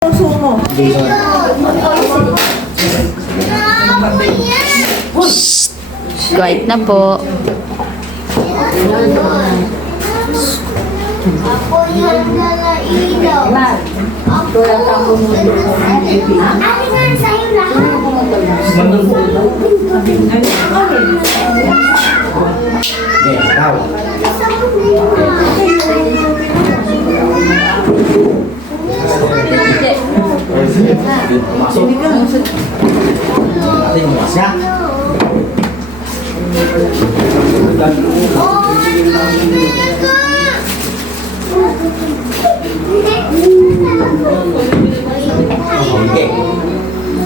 Sumo. Quiet na po. Ako yung nalailaw. Ako yung Ano nga sa'yo lahat? Masuk. Ada yang masnya. Oh, Oke.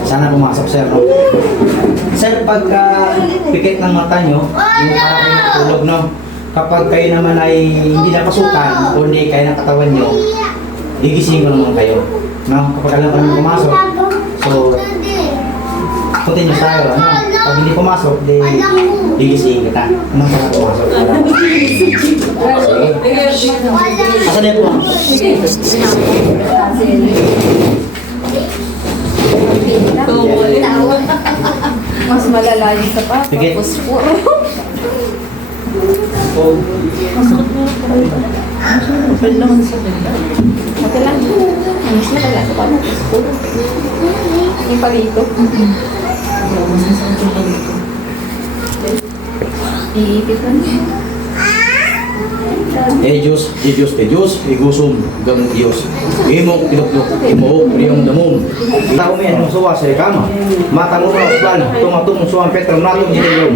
Sana pumasok, sir. No? Sir, pagka pikit ng mata nyo, yung para kayo natulog, no? Kapag kayo naman ay hindi napasukan o hindi kaya ng katawan nyo, gigising ko naman kayo. No? Kapag alam kami pumasok, so, continue tayo, ano? Pag hindi pumasok, di gigising kita. Anong para pumasok? Sige. Asan na po? Mas malala yung sapatos. Sige. Puspuro. Kapal naman sa kanila. Mati lang. Mas malala sa paano. Puspuro. Yung palito. Iipitan. Diyos, igusum, gamot Diyos. Imok, tinuklok, imuhok, priyong damon. Tao mo yan, yung suwa sa kama. Mata mo na plan, tumatong suwang petrong natong jinilong.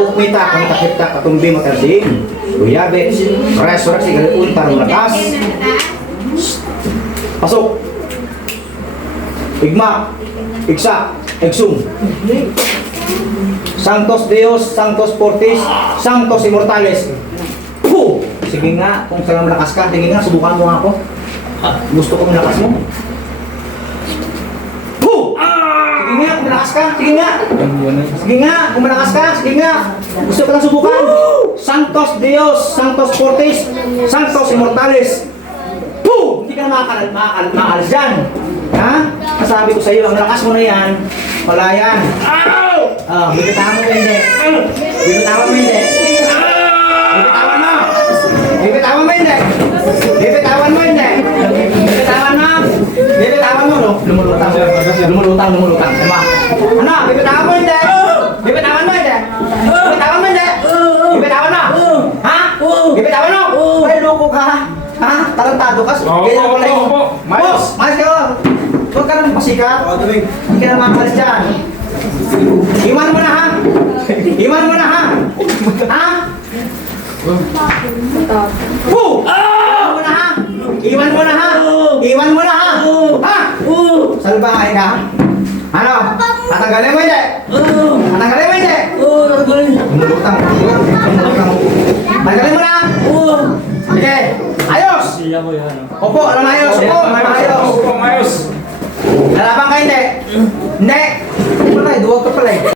Ukmita, kang takipta, katumbi matarsiin. Uyabe, resurreksi, untar lakas. Pasok. Igma, igsa, igsum. Sanctos Deus, Sanctos Fortis, Sanctos Immortales. Puh! Sige nga, kung saan malakas ka, sige nga, subukan mo nga ako. Gusto ko malakas mo. Puh! Sige nga, kung malakas ka, sige nga. Sige nga, kung malakas ka, sige nga. Gusto ko lang subukan. Sanctos Deus, Sanctos Fortis, Sanctos Immortales. Puh! Hindi ka makakalas dyan. Ha? Kasabi ko sa iyo, ang lakas mo na yan, wala yan. Bibitawan mo hindi. Bibitawan mo hindi. Bibitawan mo. Bibitawan mo hindi. Bibitawan mo hindi. Bibitawan mo. Bibitawan mo, no? Lumulutang. Lumulutang, lumulutang. Tama. Ano? Bibitawan mo hindi. Bibitawan mo hindi. Bibitawan mo hindi. Bibitawan mo. Ha? Bibitawan mo. Ay, loko ka. Ha? Tarantado ka. Ganyan ko lang. Boss, mayos ka. Huwag ka naman pasikat. Hindi ka naman makalis dyan. Iwan mo na, ha? Iwan mo na, ha? Ha? Woo! Iwan mo na, ha? Iwan mo na, ha? Iwan mo na, ha? Ha? Salbahay ka? Ano? Tatanggalin mo hindi? Tatanggalin mo hindi? Lumulutang. Lumulutang. Tatanggalin mo na? Sige. Ayos! Opo, alam ayos. Opo, ayos. Ayos. Lalaban ka hindi? Hindi. Wala, duwag ka pala eh.